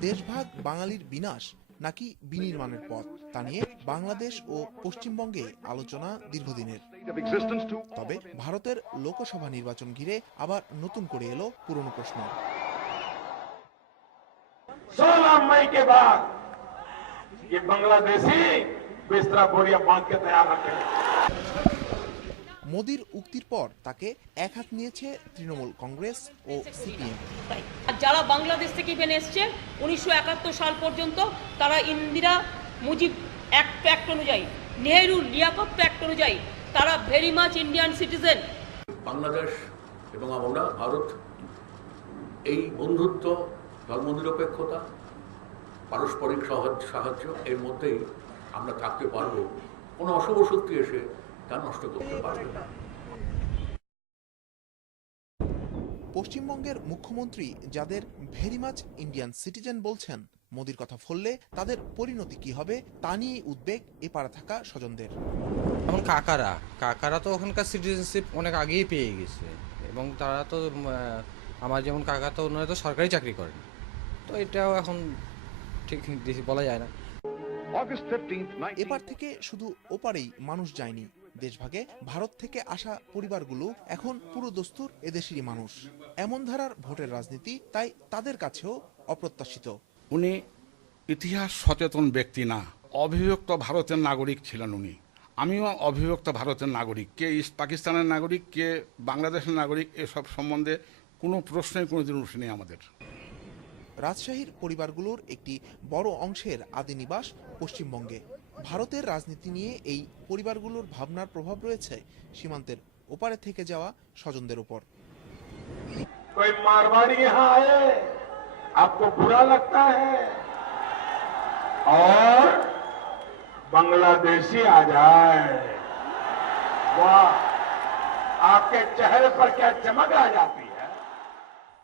দেশভাগ বাঙালির বিনাশ নাকি বিনির্মাণের পথ তা নিয়ে বাংলাদেশ ও পশ্চিমবঙ্গে আলোচনা দীর্ঘদিনের of existence to তবে ভারতের লোকসভা নির্বাচন ঘিরে আবার নতুন করে এলো পুরনো প্রশ্ন सोलह मई के बाद ये बांग्लादेशी बिस्तरा बोरिया बांध के तैयार रखेंगे মোদির উক্তির পর তাকে এক হাত নিয়েছে তৃণমূল কংগ্রেস ও সিপিএম। আর যারা বাংলাদেশ থেকে বেনে এসছে উনিশশো একাত্তর সাল পর্যন্ত তারা ইন্দিরা মুজিব অ্যাক্ট অ্যাক্ট অনুযায়ী নেহেরু লিয়াকত অ্যাক্ট অনুযায়ী তারা very much Indian citizen Bangladesh এবং আমরা ভারত এই বন্ধুত্ব ধর্মনিরপেক্ষতা পারস্পরিক সাহায্য সাহায্য এর মধ্যেই আমরা থাকতে পারব। কোনো অশুভ শক্তি এসে তা নষ্ট করতে পারবে না। পশ্চিমবঙ্গের মুখ্যমন্ত্রী যাদের ভেরি মাচ ইন্ডিয়ান সিটিজেন বলছেন মোদির কথা ফললে তাদের পরিণতি কি হবে তা নিয়ে উদ্বেগ এ পাড়া থাকা স্বজনদের। এখন কাকারা কাকারা তো ওখানকার সিটিজেনশিপ অনেক আগেই পেয়ে গেছে এবং তারা তো আমার যেমন কাকা তো ওনারা তো সরকারি চাকরি করেন। তো এটাও এখন ঠিক বেশি বলা যায় না। August 15th, 19... এপার থেকে শুধু ওপারেই মানুষ যায়নি। দেশভাগে ভারত থেকে আসা পরিবারগুলো এখন পুরো দস্তুর এদেশেরই মানুষ। এমন ধারার ভোটের রাজনীতি তাই তাদের কাছেও অপ্রত্যাশিত। উনি ইতিহাস সচেতন ব্যক্তি না অবিভক্ত ভারতের নাগরিক ছিলেন উনি। আমিও অবিভক্ত ভারতের নাগরিক। কে ইস্ট পাকিস্তানের নাগরিক কে বাংলাদেশের নাগরিক এসব সম্বন্ধে কোনো প্রশ্নই কোনোদিন উঠেনি আমাদের। রাজশাহীর পরিবারগুলোর একটি বড় অংশের আদি নিবাস পশ্চিমবঙ্গে। ভারতের রাজনীতি নিয়ে এই পরিবারগুলোর ভাবনার প্রভাব রয়েছে সীমান্তের ওপারে থেকে যাওয়া স্বজনদের উপর कोई मारवाड़ी यहाँ आए आपको बुरा लगता है और बांग्लादेशी आ जाए वाह आपके चेहरे पर क्या चमक आ जाती है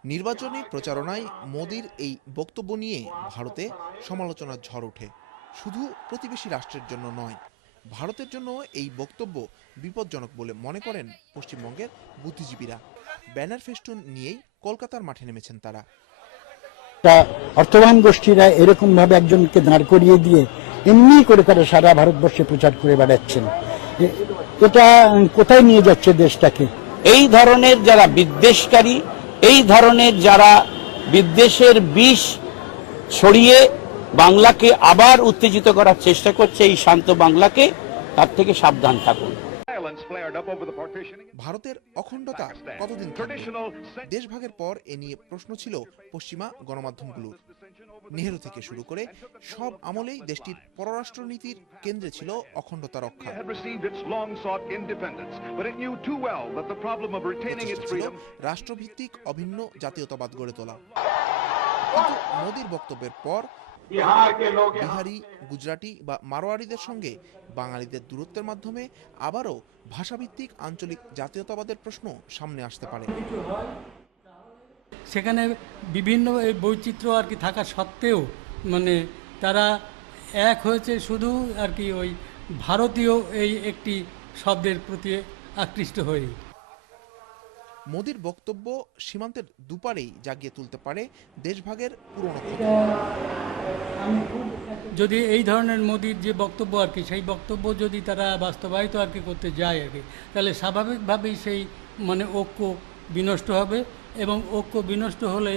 নির্বাচনী প্রচারণায় মোদির এই বক্তব্য নিয়ে ভারতে সমালোচনার ঝড় ওঠে শুধু প্রতিবেশী রাষ্ট্রের জন্য নয় ভারতের জন্য এই বক্তব্য বিপজ্জনক বলে মনে করেন পশ্চিমবঙ্গের বুদ্ধিজীবীরা। ব্যানার ফেস্টুন নিয়েই কলকাতার মাঠে নেমেছেন তারা। তা অর্থবান গোষ্ঠীরা এরকম ভাবে একজনকে দাঁড় করিয়ে দিয়ে এমনি করে তারা সারা ভারতবর্ষে প্রচার করে বেড়াচ্ছেন। এটা কোথায় নিয়ে যাচ্ছে দেশটাকে? এই ধরনের যারা বিদ্বেষকারী এই ধরনের যারা বিদ্বেষের বিষ ছড়িয়ে বাংলাকে আবার উত্তেজিত করার চেষ্টা করছে এই শান্ত বাংলাকে তার থেকে সাবধান থাকুন। ভারতের অখণ্ডতা কতদিন দেশভাগের পর এ নিয়ে প্রশ্ন ছিল পশ্চিমা গণমাধ্যমগুলোর। নেহেরু থেকে শুরু করে সব আমলেই দেশটির পররাষ্ট্রনীতির কেন্দ্রে ছিল অখণ্ডতা রক্ষা। রাষ্ট্রভিত্তিক অভিন্ন জাতীয়তাবাদ গড়ে তোলা। কিন্তু মোদীর বক্তব্যের পর বিহারি গুজরাটি বা মারোয়ারিদের সঙ্গে বাঙালিদের দূরত্বের মাধ্যমে আবারও ভাষাভিত্তিক আঞ্চলিক জাতীয়তাবাদের প্রশ্ন সামনে আসতে পারে। সেখানে বিভিন্ন এই বৈচিত্র্য আর কি থাকা সত্ত্বেও মানে তারা এক হয়েছে শুধু আর কি ওই ভারতীয় এই একটি শব্দের প্রতি আকৃষ্ট হয়ে। মোদির বক্তব্য সীমান্তের দুপারেই জাগিয়ে তুলতে পারে দেশভাগের পুরনো ক্ষত। যদি এই ধরনের মোদির যে বক্তব্য আর কি সেই বক্তব্য যদি তারা বাস্তবায়িত আর কি করতে যায় আর কি তাহলে স্বাভাবিকভাবেই সেই মানে ঐক্য বিনষ্ট হবে এবং ঐক্য বিনষ্ট হলে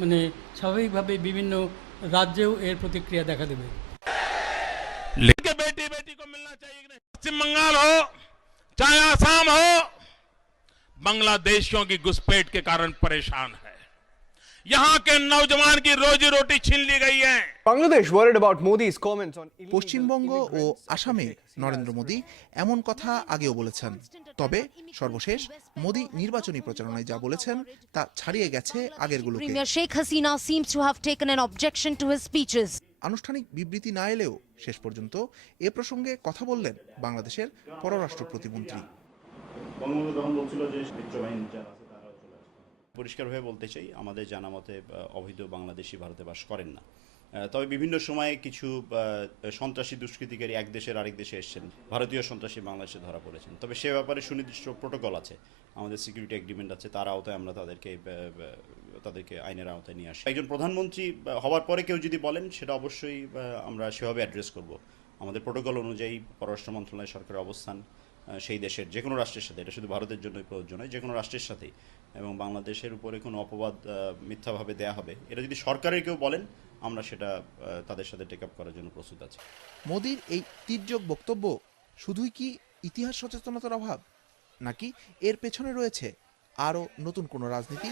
মানে স্বাভাবিকভাবে বিভিন্ন রাজ্যেও এর প্রতিক্রিয়া দেখা দেবে के बेटी बेटी को मिलना चाहिए कि नहीं पश्चिम बंगाल हो चाहे आसाम हो बांग्लादेशियों की घुसपैठ के कारण परेशान है यहाँ के नौजवान की रोजी रोटी छीन ली गई है Bangladesh worried about Modi's comments on illegal Paschimbanga O immigrants. আসামে নরেন্দ্র মোদী এমন কথা আগেও বলেছেন তবে সর্বশেষ মোদী নির্বাচনী প্রচারণায় যা বলেছেন তা ছাড়িয়ে গেছে আগেরগুলোকে Premier Sheikh Hasina seems to have taken an objection to his speeches. আনুষ্ঠানিক বিবৃতি না এলেও শেষ পর্যন্ত এ প্রসঙ্গে কথা বললেন বাংলাদেশের পররাষ্ট্র প্রতিমন্ত্রী পরিষ্কারভাবে বলতে চাই, আমাদের জানা মতে অবৈধ বাংলাদেশি ভারতে বাস করেন না। তবে বিভিন্ন সময়ে কিছু সন্ত্রাসী দুষ্কৃতিকারী এক দেশের আরেক দেশে এসেছেন। ভারতীয় সন্ত্রাসী বাংলাদেশে ধরা পড়েছেন। তবে সে ব্যাপারে সুনির্দিষ্ট প্রোটোকল আছে। আমাদের সিকিউরিটি এগ্রিমেন্ট আছে। তার আওতায় আমরা তাদেরকে তাদেরকে আইনের আওতায় নিয়ে আসে। একজন প্রধানমন্ত্রী হওয়ার পরে কেউ যদি বলেন, সেটা অবশ্যই আমরা সেভাবে অ্যাড্রেস করব। আমাদের প্রোটোকল অনুযায়ী পররাষ্ট্র মন্ত্রণালয় সরকারের অবস্থান সেই দেশের যে কোনো রাষ্ট্রের সাথে, এটা শুধু ভারতের জন্যই প্রযোজ্য নয় যে কোনো রাষ্ট্রের সাথেই এবং বাংলাদেশের উপরে কোনো অপবাদ মিথ্যাভাবে দেয়া হবে, এটা যদি সরকারের কেউ বলেন, আমরা সেটা তাদের সাথে টেক আপ করার জন্য প্রস্তুত আছি। মোদির এই তির্যক বক্তব্য শুধুই কি ইতিহাস সচেতনতার অভাব? নাকি এর পেছনে রয়েছে আরও নতুন কোনো রাজনীতি?